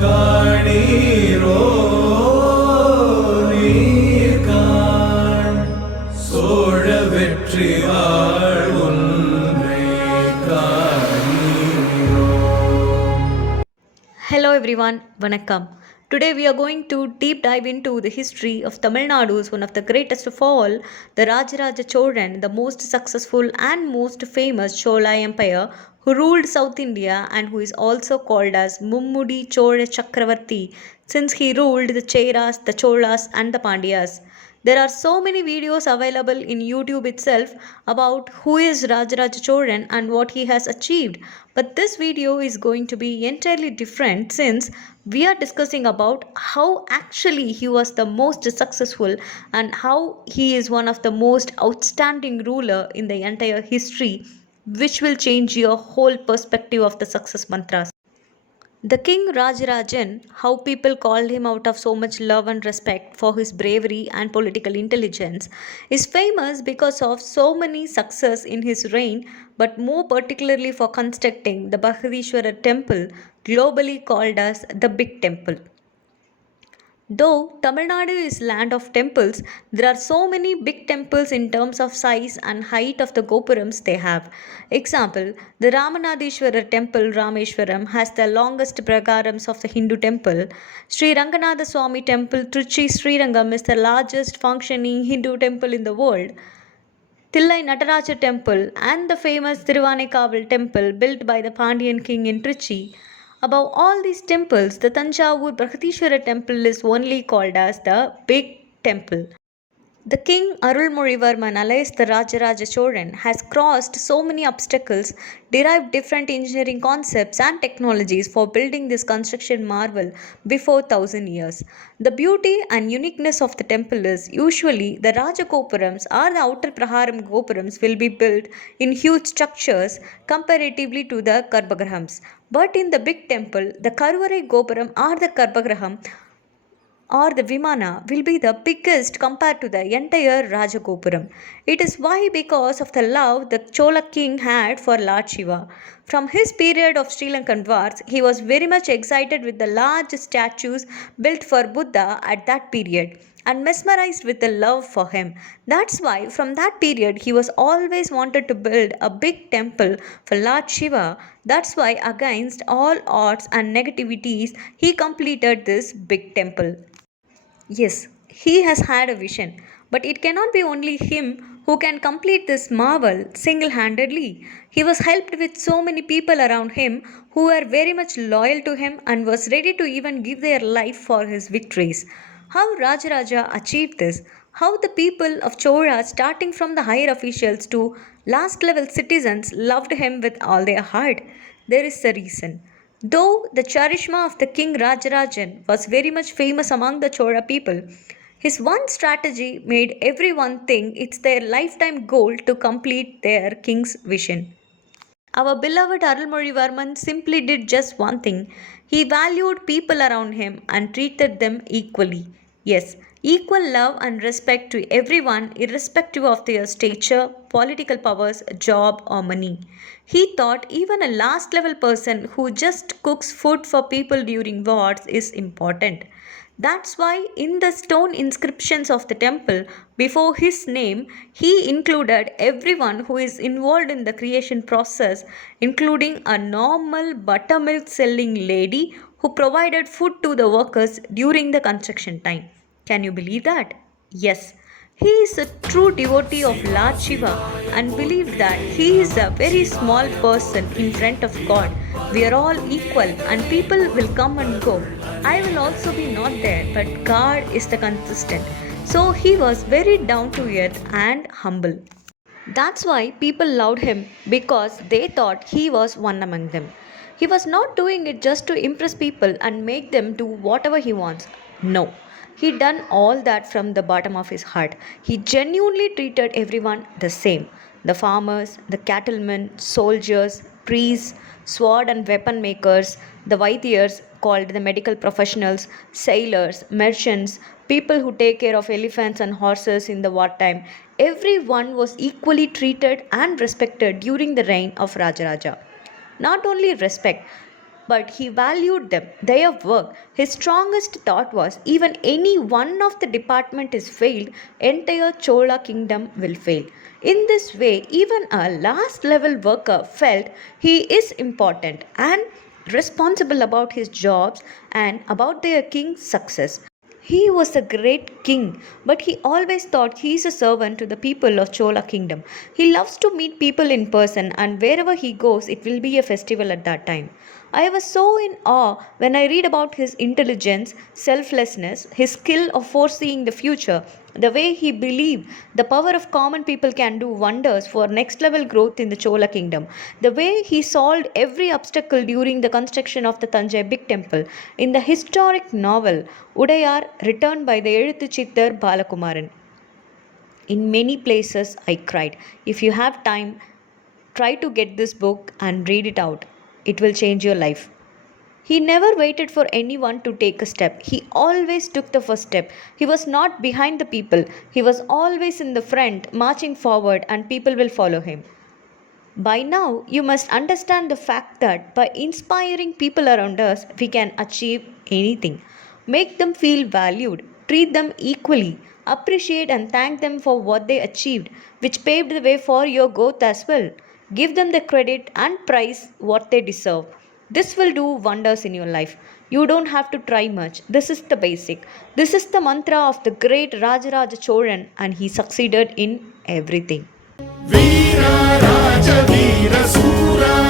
காணீரோ நீர்காண் சோழ வெற்றி வாழ் ஒன்றை காணீரோ. Hello everyone, Vanakkam. Today we are going to deep dive into the history of Tamil Nadu's one of the greatest of all, the RajaRajaCholan, the most successful and most famous Chola Empire who ruled South India and who is also called as Mummudi Chola Chakravarti since he ruled the Cheras, the Cholas and the Pandyas. There are so many videos available in YouTube itself about who is Rajaraja Cholan and what he has achieved. But this video is going to be entirely different since we are discussing about how actually he was the most successful and how he is one of the most outstanding ruler in the entire history, which will change your whole perspective of the success mantras. The king Rajarajan, how people called him out of so much love and respect for his bravery and political intelligence, is famous because of so many success in his reign, but more particularly for constructing the Bahadishwara temple, globally called as the Big Temple. Though Tamil Nadu is land of temples, there are so many big temples in terms of size and height of the gopurams they have. Example, the Ramanadishwara temple Rameshwaram has the longest pragarams of the Hindu temple. Sri Ranganatha Swami temple Trichy Srirangam is the largest functioning Hindu temple in the world. Thillai Nataraja temple and the famous Thiruvanekkaval temple built by the Pandyan king in Trichy. Above all these temples, the Tanjavur Brihadishwara temple is only called as the Big Temple. The king Arulmozhivarman, alias the Rajaraja Cholan, has crossed so many obstacles, derived different engineering concepts and technologies for building this construction marvel before 1000 years. The beauty and uniqueness of the temple is usually the Raja Gopurams or the outer Praharam Gopurams will be built in huge structures comparatively to the Garbhagrahams. But in the big temple, the Karuvarai Gopuram or the Garbhagraham or the Vimana will be the biggest compared to the entire Rajagopuram. It is why because of the love the Chola king had for Lord Shiva. From his period of Sri Lankan wars, he was very much excited with the large statues built for Buddha at that period and mesmerized with the love for him. That's why from that period he was always wanted to build a big temple for Lord Shiva. That's why against all odds and negativities he completed this big temple. Yes, he has had a vision, but it cannot be only him who can complete this marvel single handedly. He was helped with so many people around him who were very much loyal to him and was ready to even give their life for his victories. How Rajaraja achieved this? How the people of Chola, starting from the higher officials to last level citizens, loved him with all their heart? There is a reason. Though the charisma of the king Rajarajan was very much famous among the Chola people, his one strategy made everyone think it's their lifetime goal to complete their king's vision. Our beloved Arulmozhivarman simply did just one thing. He valued people around him and treated them equally. Yes, equal love and respect to everyone, irrespective of their stature, political powers, job, or money. He thought even a last level person who just cooks food for people during wars is important. That's why in the stone inscriptions of the temple before his name, he included everyone who is involved in the creation process, including a normal buttermilk selling lady who provided food to the workers during the construction time. Can you believe that? Yes. He is a true devotee of Lord Shiva and believes that he is a very small person in front of God. We are all equal and people will come and go. I will also be not there, but God is the consistent. So he was very down to earth and humble. That's why people loved him because they thought he was one among them. He was not doing it just to impress people and make them do whatever he wants. No. He done all that from the bottom of his heart. He genuinely treated everyone the same. The farmers, the cattlemen, soldiers, priests, sword and weapon makers, the Vaidyas called the medical professionals, sailors, merchants, people who take care of elephants and horses in the wartime. Everyone was equally treated and respected during the reign of Rajaraja. Not only respect, but he valued them, their work. His strongest thought was even any one of the department is failed, entire Chola kingdom will fail. In this way, even a last level worker felt he is important and responsible about his jobs and about their king's success. He was a great king, but he always thought he is a servant to the people of Chola kingdom. He loves to meet people in person, and wherever he goes, it will be a festival at that time. I was so in awe when I read about his intelligence, selflessness, his skill of foreseeing the future, the way he believed the power of common people can do wonders for next level growth in the Chola kingdom, the way he solved every obstacle during the construction of the Tanjai big temple. In the historic novel Udayar, written by the Eluthu Chittar Balakumaran, in many places I cried. If you have time, try to get this book and read it out. It will change your life. He never waited for anyone to take a step. He always took the first step. He was not behind the people. He was always in the front, marching forward, and people will follow him. By now, you must understand the fact that by inspiring people around us, we can achieve anything. Make them feel valued, treat them equally, appreciate and thank them for what they achieved, which paved the way for your growth as well. Give them the credit and prize what they deserve. This will do wonders in your life. You don't have to try much. This is the basic. This is the mantra of the great RajaRajaCholan, and he succeeded in everything. Veera Raja Veera Sura